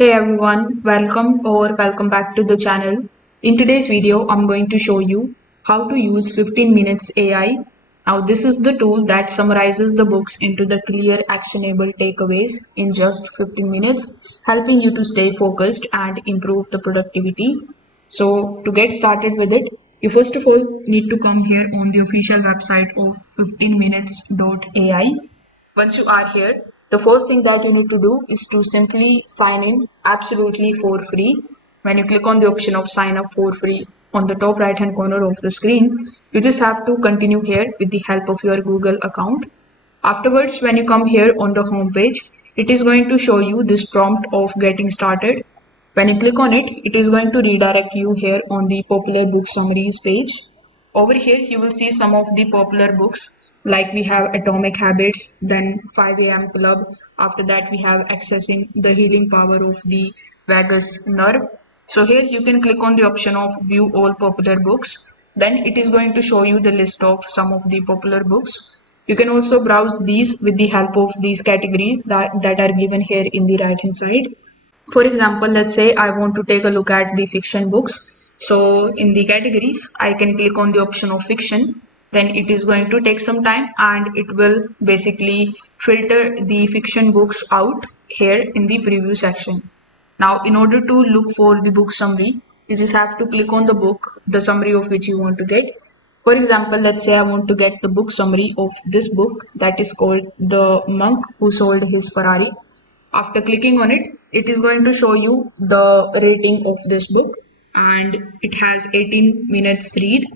Hey everyone, welcome back to the channel. In today's video, I'm going to show you how to use 15 minutes AI. Now, this is the tool that summarizes the books into the clear, actionable takeaways in just 15 minutes, helping you to stay focused and improve the productivity. So, to get started with it, you first of all need to come here on the official website of 15minutes.ai. Once you are here, the first thing that you need to do is to simply sign in absolutely for free. When you click on the option of sign up for free on the top right hand corner of the screen, you just have to continue here with the help of your Google account. Afterwards, when you come here on the home page, it is going to show you this prompt of getting started. When you click on it, it is going to redirect you here on the popular book summaries page. Over here, you will see some of the popular books like we have Atomic Habits, then 5 a.m. Club. After that, we have Accessing the Healing Power of the Vagus Nerve. So here you can click on the option of View All Popular Books. Then it is going to show you the list of some of the popular books. You can also browse these with the help of these categories that are given here in the right hand side. For example, let's say I want to take a look at the fiction books. So in the categories, I can click on the option of fiction. Then it is going to take some time and it will basically filter the fiction books out here in the preview section. Now, in order to look for the book summary, you just have to click on the book, the summary of which you want to get. For example, let's say I want to get the book summary of this book that is called The Monk Who Sold His Ferrari. After clicking on it, it is going to show you the rating of this book and it has 18 minutes read.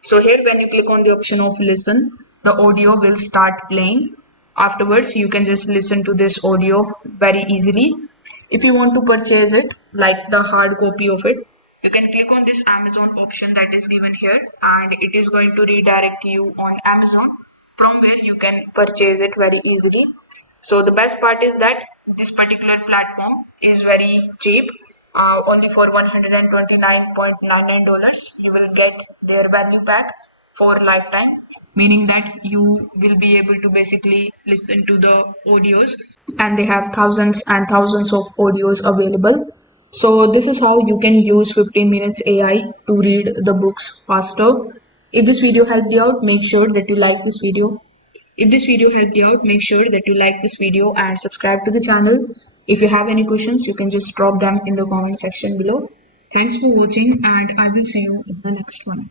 So here when you click on the option of listen, the audio will start playing. Afterwards, you can just listen to this audio very easily. If you want to purchase it, like the hard copy of it, you can click on this Amazon option that is given here and it is going to redirect you on Amazon from where you can purchase it very easily. So the best part is that this particular platform is very cheap. Only for $129.99 you will get their value pack for lifetime, meaning that you will be able to basically listen to the audios, and they have thousands and thousands of audios available. So this is how you can use 15 minutes AI to read the books faster. If this video helped you out, make sure that you like this video. If this video helped you out, make sure that you like this video and subscribe to the channel. If you have any questions, you can just drop them in the comment section below. Thanks for watching and I will see you in the next one.